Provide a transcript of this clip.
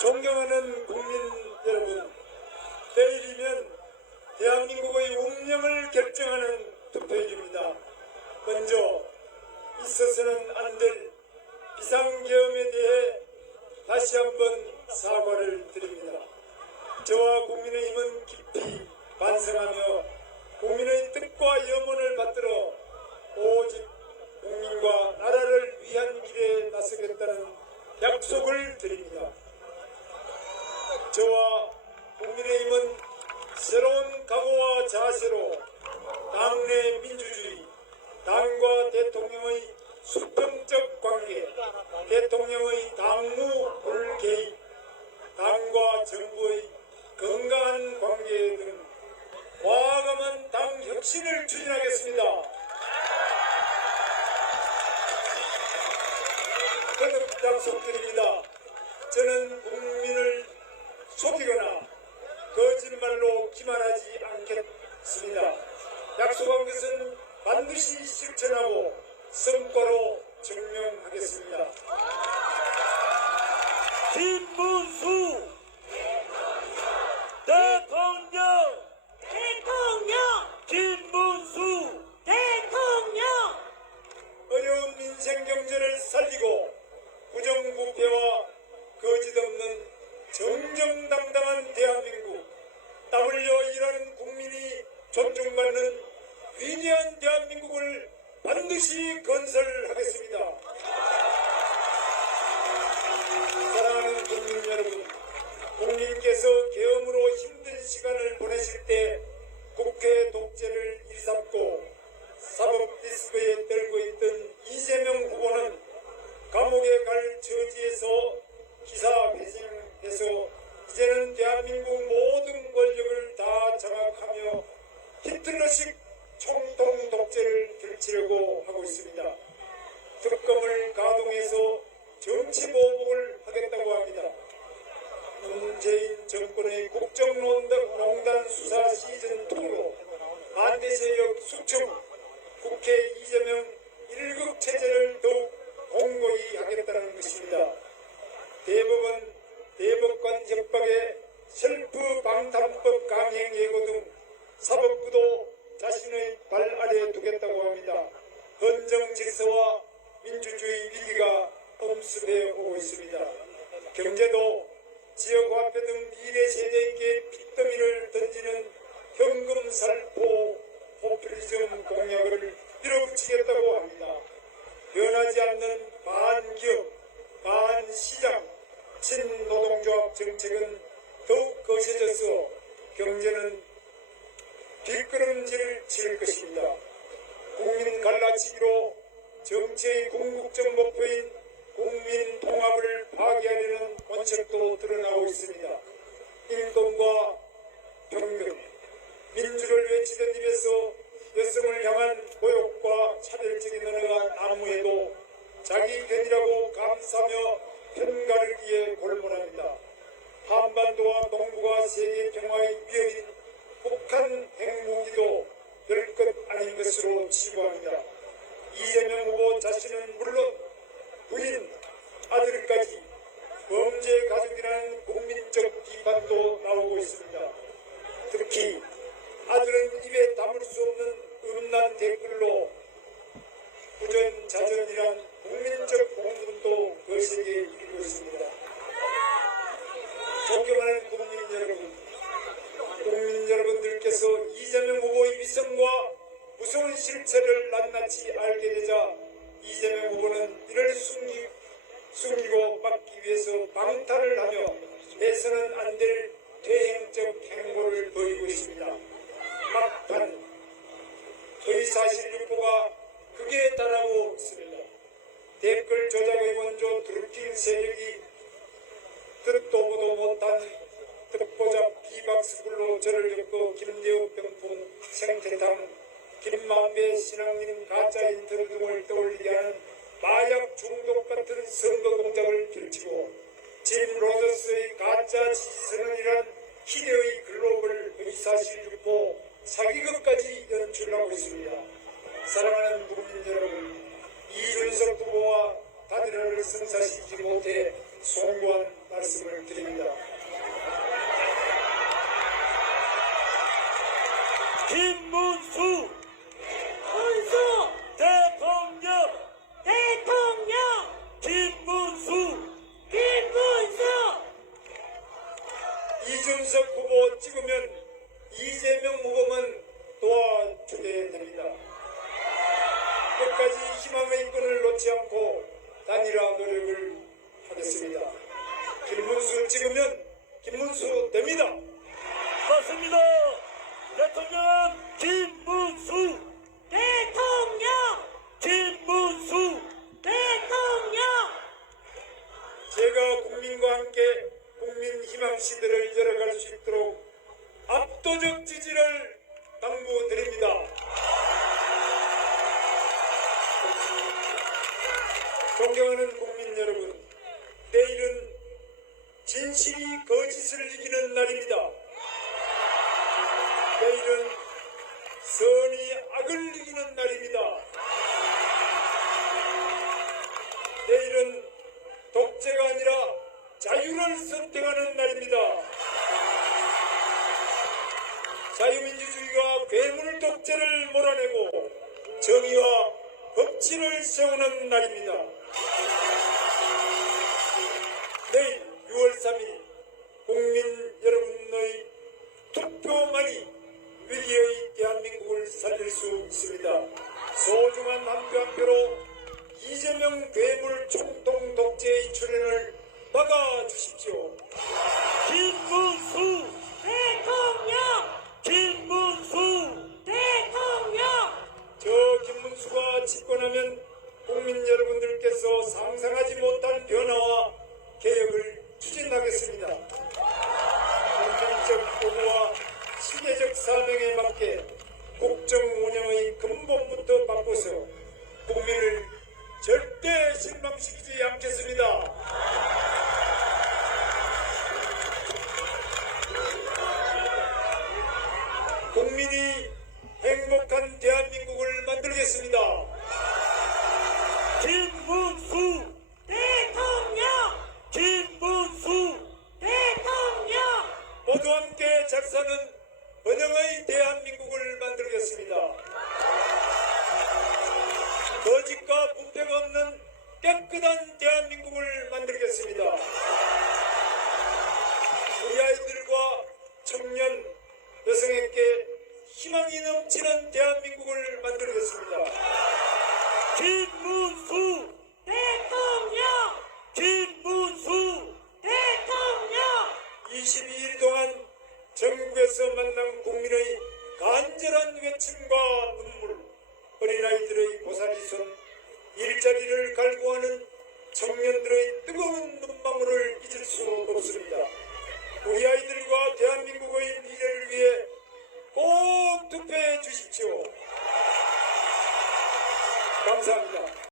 존경하는 국민 여러분, 내일이면 대한민국의 운명을 결정하는 투표일입니다. 먼저 있어서는 안 될 비상계엄에 대해 다시 한번 사과를 드립니다. 저와 국민의힘은 깊이 반성하며 국민의 뜻과 염원을 받들어 오직 국민과 나라를 위한 길에 나서겠다는 약속을 드립니다. 저와 국민의힘은 새로운 각오와 자세로 당내 민주주의, 당과 대통령의 수평적 관계, 대통령의 당무 불개입, 당과 정부의 건강한 관계 등 과감한 당 혁신을 추진하겠습니다. 거듭 약속드립니다. 저는 국민을 속이거나 거짓말로 기만하지 않겠습니다. 약속한 것은 반드시 실천하고 성과로 증명하겠습니다. 김문수 대통령! 김문수 대통령! 어려운 민생 경제를 살리고 부정부패와 거짓 없는 정정당당한 대한민국, 땀 흘려 일하는 국민이 존중받는 위대한 대한민국을 반드시 건설하겠습니다. 사랑하는 국민 여러분, 국민께서 계엄으로 힘든 시간을 보내실 때 국회 독재를 일삼고 사법 리스크에 떨고 있던 이재명 후보는 감옥에 갈 처지에서 기사 배신해서 이제는 대한민국 모든 권력을 다 장악하며 히틀러식 총통 독재를 펼치려고 하고 있습니다. 특검을 가동해서 정치 보복을 하겠다고 합니다. 문재인 정권의 국정농단 수사 시즌2로 반대 세력 수축, 국회 이재명 1급 체제를 더욱 공고히 하겠다는 것입니다. 대법원, 대법관 협박에 셀프 방탄법 강행 예고 등 사법부도 자신의 발 아래 두겠다고 합니다. 헌정 질서와 민주주의 위기가 엄습해 오고 있습니다. 경제도 지역화폐 등 미래 세대에게 핏더미를 던지는 현금 살포 포퓰리즘 공약을 밀어붙이겠다고 합니다. 변하지 않는 반기업, 반시장, 친노동조합 정책은 더욱 거세져서 경제는 뒷걸음질 칠 것입니다. 국민 갈라치기로 정치의 궁극적 목표인 국민 통합을 파괴하려는 원칙도 드러나고 있습니다. 인권과 평등, 민주를 외치던 입에서 여성을 향한 모욕과 차별적인 언어가 난무해도 자기 편이라고 감싸며 편가르기에 골몰합니다. 한반도와 동북아 세계 평화의 위협인 북한 핵무기도 별것 아닌 것으로 치부합니다. 이재명 후보 자신은 물론 부인, 아들까지 범죄 가족이라는 국민적 비판도 나오고 있습니다. 특히 아들은 입에 담을 수 없는 음란 댓글로 부전자전이란 국민적 공분도 거세게 일고 있습니다. 존경하는 국민 여러분들께서 이재명 후보의 위선과 무서운 실체를 낱낱이 알게 되자 이재명 후보는 이를 숨기고 막기 위해서 방탄을 하며 해서는 안 될 퇴행적 행보를 보이고 있습니다. 막판 허위사실 유포가 극에 달하고 있습니다. 댓글 조작의 원조 드루킹 세력이 듣도 보도 못한 듣보잡 비박스굴로 저를 엮고 김대우 병풍 생태탕 김만배 신앙님 가짜 인터뷰 등을 떠올리게 하는 마약 중독 같은 선거 공작을 펼치고 짐 로저스의 가짜 지지선언이란 희대의 글로벌 의사실 유포 사기극까지 연출하고 있습니다. 사랑하는 국민 여러분, 이준석 후보와 단일화를 성사시키지 못해 송구한 말씀을 드립니다. 김문수 문수 대통령 대통령 김문수 김문수 이준석 후보 찍으면 이재명 후보만 도와주게 됩니다. 끝까지 희망의 끈을 놓지 않고 단일화 노력을 하겠습니다. 김문수를 찍으면 김문수 됩니다. 맞습니다. 대통령 김문수 대통령 김문수 대통령 제가 국민과 함께 국민 희망 시대를 열어갈 수 있도록 압도적 지지를 당부드립니다. 존경하는 국민 여러분, 내일은 진실이 거짓을 이기는 날입니다. 내일은 선이 악을 이기는 날입니다. 내일은 독재가 아니라 자유를 선택하는 날입니다. 자유민주주의가 괴물 독재를 몰아내고 정의와 법치를 세우는 날입니다. 내일 6월 3일 국민 여러분의 투표만이 위기의 대한민국을 살릴 수 있습니다. 소중한 한 표 한 표로 이재명 괴물 총통 독재의 출현을 막아주십시오. 김문수 대통령 김문수 대통령 저 김문수가 집권하면 국민 여러분들께서 상상하지 못한 변화와 개혁을 추진하겠습니다. 국민적 요구와 시대적 사명에 맞게 국정 운영의 근본부터 바꿔서 국민을 절대 실망시키지 않겠습니다. 국민이 행복한 대한민국을 만들겠습니다. 김문수 대통령 김문수 대통령 모두 함께 잘 사는 번영의 대한민국을 만들겠습니다. 거짓과 부패가 없는 깨끗한 대한민국을 만들겠습니다. 우리 아이들과 청년, 여성에게 희망이 넘치는 대한민국을 만들겠습니다. 김문수 대통령 김문수 대통령 22일 동안 전국에서 만난 국민의 간절한 외침과 눈물, 어린아이들의 고사리 손, 일자리를 갈구하는 청년들의 뜨거운 눈망울